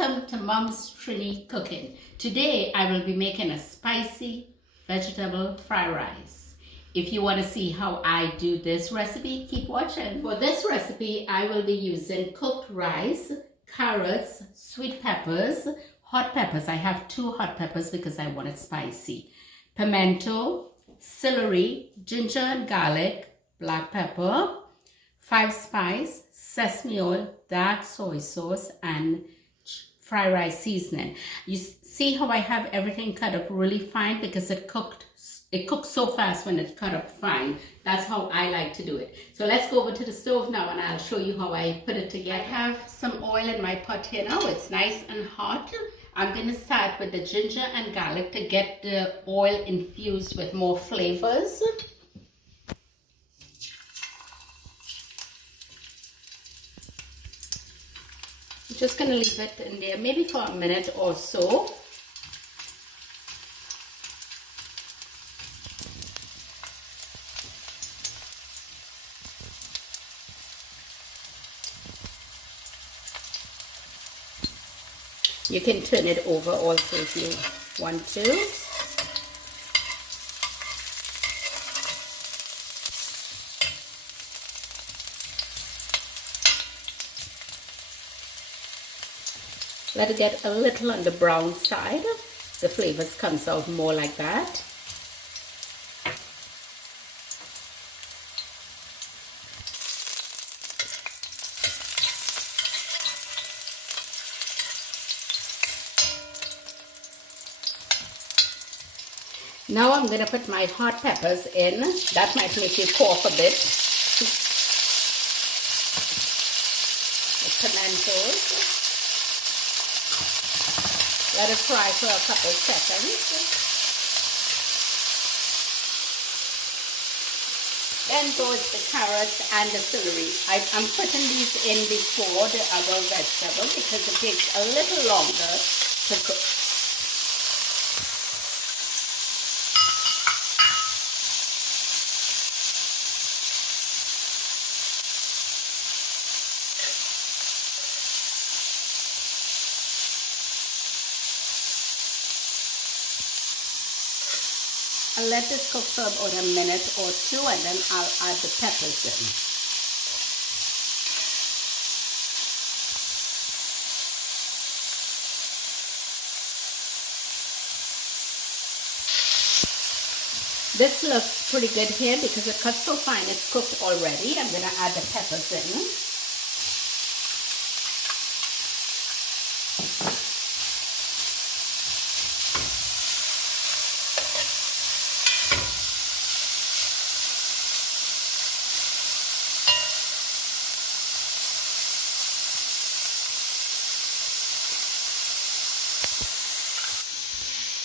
Welcome to Mom's Trini Cooking. Today I will be making a spicy vegetable fried rice. If you want to see how I do this recipe, keep watching. For this recipe, I will be using cooked rice, carrots, sweet peppers, hot peppers. I have 2 hot peppers because I want it spicy. Pimento, celery, ginger and garlic, black pepper, 5 spice, sesame oil, dark soy sauce, and fried rice seasoning. You see how I have everything cut up really fine because it cooks so fast when it's cut up fine. That's how I like to do it. So let's go over to the stove now and I'll show you how I put it together. I have some oil in my pot here now. It's nice and hot. I'm going to start with the ginger and garlic to get the oil infused with more flavors. I'm just going to leave it in there maybe for a minute or so. You can turn it over also if you want to. Let it get a little on the brown side. The flavors comes out more like that. Now I'm going to put my hot peppers in. That might make you cough a bit. The pimentos. Let it fry for a couple seconds. Then goes the carrots and the celery. I'm putting these in before the other vegetable because it takes a little longer to cook. I'll let this cook for about a minute or 2 and then I'll add the peppers in. This looks pretty good here because it cuts so fine, it's cooked already. I'm going to add the peppers in.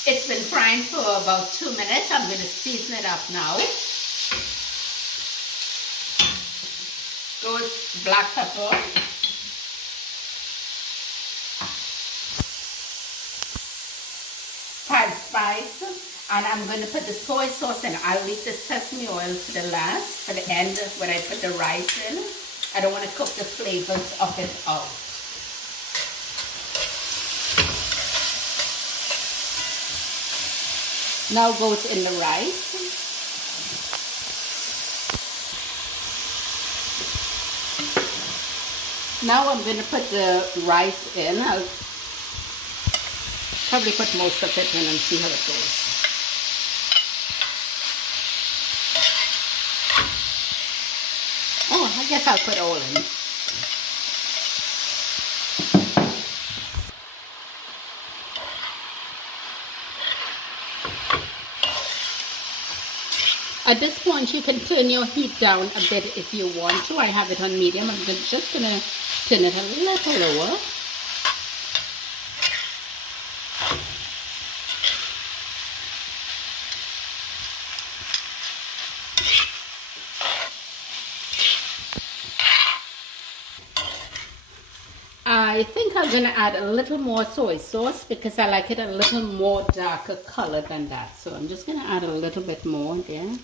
It's been frying for about 2 minutes. I'm going to season it up now. Goes black pepper. Five spice. And I'm going to put the soy sauce in. I'll leave the sesame oil for the last, for the end when I put the rice in. I don't want to cook the flavors of it out. Now goes in the rice. Now I'm going to put the rice in. I'll probably put most of it in and see how it goes. Oh, I guess I'll put all in. At this point, you can turn your heat down a bit if you want to. I have it on medium. I'm just going to turn it a little lower. I think I'm going to add a little more soy sauce because I like it a little more darker color than that. So I'm just going to add a little bit more there.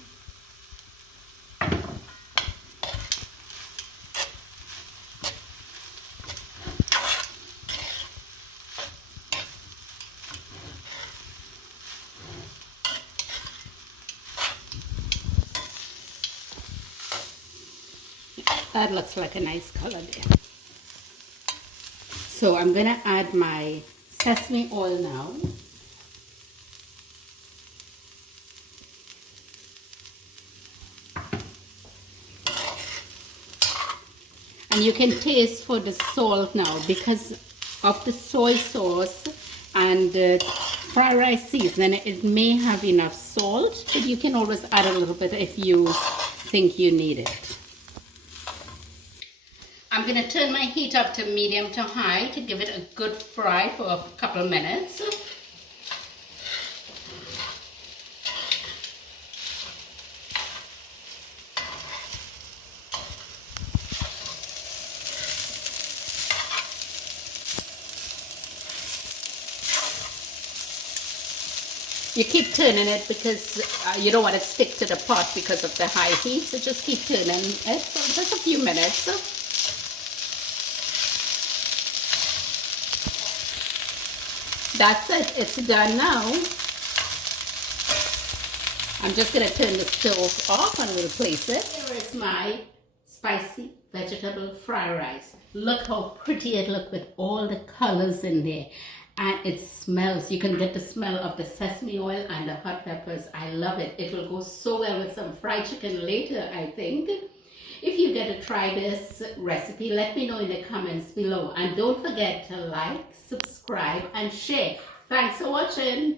That looks like a nice color there. So I'm gonna add my sesame oil now. And you can taste for the salt now because of the soy sauce and the fried rice season. It may have enough salt, but you can always add a little bit if you think you need it. I'm going to turn my heat up to medium to high to give it a good fry for a couple of minutes. You keep turning it because you don't want to stick to the pot because of the high heat, so just keep turning it for just a few minutes. That's it, it's done now. I'm just going to turn the stove off and replace it. Here is my spicy vegetable fried rice. Look how pretty it looks with all the colors in there. And it smells, you can get the smell of the sesame oil and the hot peppers. I love it. It will go so well with some fried chicken later, I think. If you get to try this recipe, let me know in the comments below. And don't forget to like, subscribe, and share. Thanks for watching.